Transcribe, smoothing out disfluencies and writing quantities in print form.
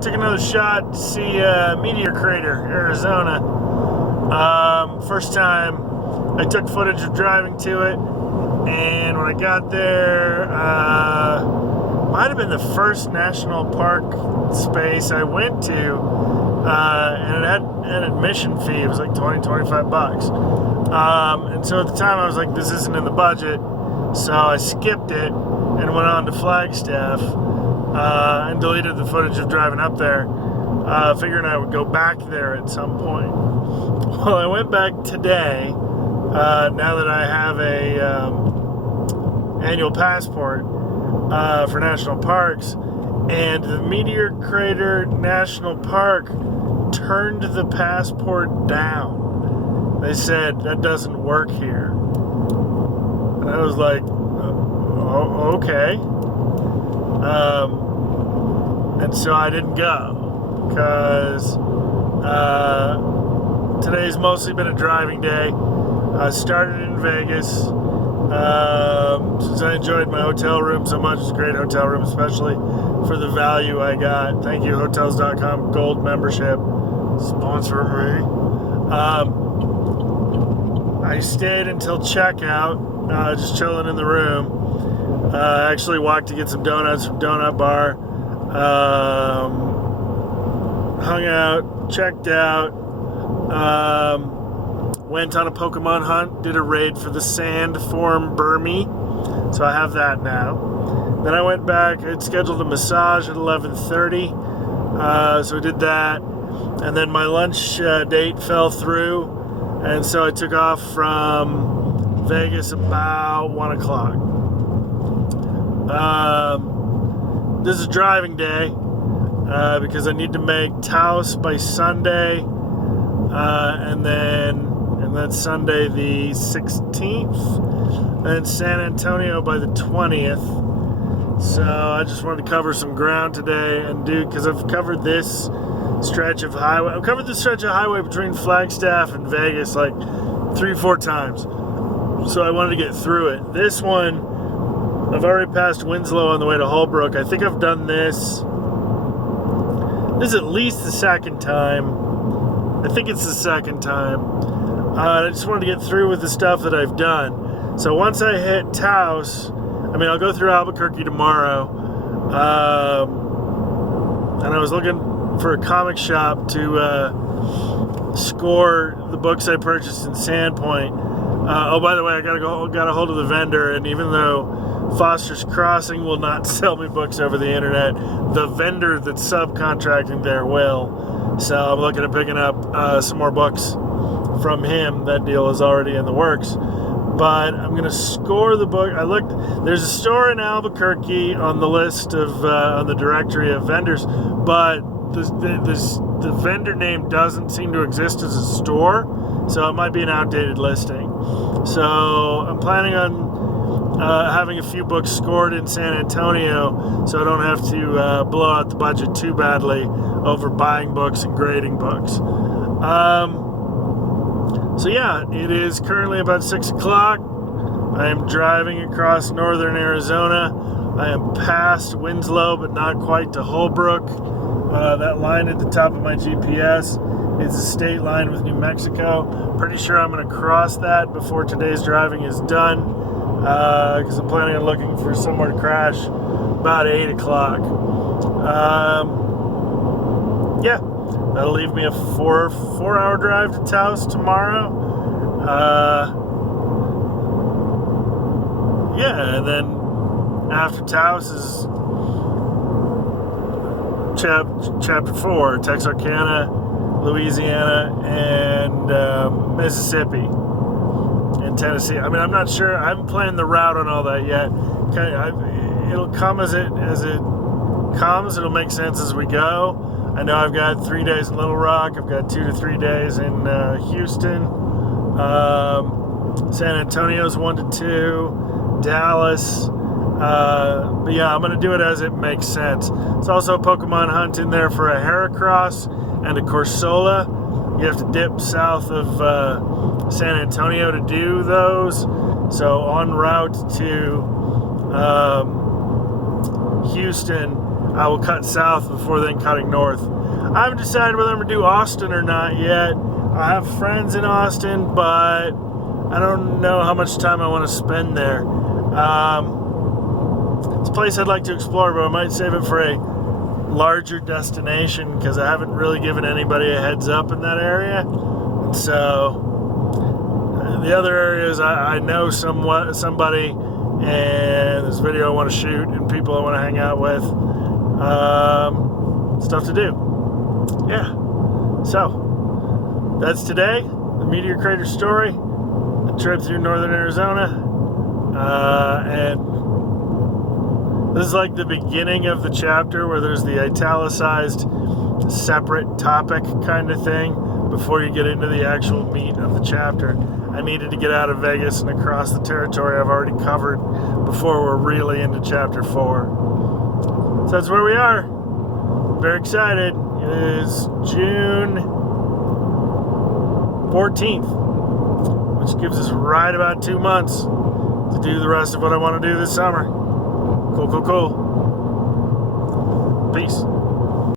took another shot to see Meteor Crater, Arizona. First time I took footage of driving to it, and when I got there, might have been the first national park space I went to, and it had an admission fee. It was like $25. And so at the time I was like, this isn't in the budget, so I skipped it and went on to Flagstaff and deleted the footage of driving up there, figuring I would go back there at some point. Well, I went back today, now that I have a annual passport for national parks, and the Meteor Crater National Park turned the passport down. They said, that doesn't work here. And I was like, okay. And so I didn't go, because today's mostly been a driving day. I started in Vegas, since I enjoyed my hotel room so much. It's a great hotel room, especially for the value I got. Thank you, Hotels.com Gold membership. Sponsor me. I stayed until checkout, just chilling in the room. I actually walked to get some donuts from Donut Bar. Hung out, checked out, went on a Pokemon hunt, did a raid for the sand form Burmy, so I have that now. Then I went back, I'd scheduled a massage at 11:30, so I did that, and then my lunch date fell through, and so I took off from Vegas about 1 o'clock. This is a driving day, because I need to make Taos by Sunday, and then Sunday the 16th, and San Antonio by the 20th. So I just wanted to cover some ground today, and because I've covered this stretch of highway. I've covered this stretch of highway between Flagstaff and Vegas like 3-4 times. So I wanted to get through it. This one, I've already passed Winslow on the way to Holbrook. I think I've done this. This is at least the second time. I think it's the second time. I just wanted to get through with the stuff that I've done. So once I hit Taos, I'll go through Albuquerque tomorrow. And I was looking for a comic shop to score the books I purchased in Sandpoint. Oh, by the way, I got a hold of the vendor, and even though Foster's Crossing will not sell me books over the internet, the vendor that's subcontracting there will. So I'm looking at picking up some more books from him. That deal is already in the works. But I'm going to score the book. There's a store in Albuquerque on the list of, on the directory of vendors, but the vendor name doesn't seem to exist as a store, so it might be an outdated listing. So I'm planning on having a few books scored in San Antonio, so I don't have to blow out the budget too badly over buying books and grading books. So yeah, it is currently about 6 o'clock. I am driving across northern Arizona. I am past Winslow, but not quite to Holbrook. That line at the top of my GPS is a state line with New Mexico. Pretty sure I'm going to cross that before today's driving is done, because I'm planning on looking for somewhere to crash about 8 o'clock. Yeah, that'll leave me a four-hour drive to Taos tomorrow. Yeah, and then after Taos is Chapter 4, Texarkana, Louisiana, and Mississippi, and Tennessee. I'm not sure. I haven't planned the route on all that yet. It'll come as it comes. It'll make sense as we go. I know I've got 3 days in Little Rock. I've got 2 to 3 days in Houston. San Antonio's 1 to 2. Dallas. But yeah, I'm going to do it as it makes sense. It's also a Pokemon hunt in there for a Heracross and a Corsola. You have to dip south of San Antonio to do those. So en route to Houston, I will cut south before then cutting north. I haven't decided whether I'm going to do Austin or not yet. I have friends in Austin, but I don't know how much time I want to spend there. It's a place I'd like to explore, but I might save it for a larger destination because I haven't really given anybody a heads up in that area. And so the other areas I know somebody, and this video I want to shoot, and people I want to hang out with, stuff to do. Yeah. So that's today, the Meteor Crater story, the trip through northern Arizona, and this is like the beginning of the chapter where there's the italicized separate topic kind of thing before you get into the actual meat of the chapter. I needed to get out of Vegas and across the territory I've already covered before we're really into chapter 4. So that's where we are. Very excited. It is June 14th, which gives us right about 2 months to do the rest of what I want to do this summer. Cool. Peace.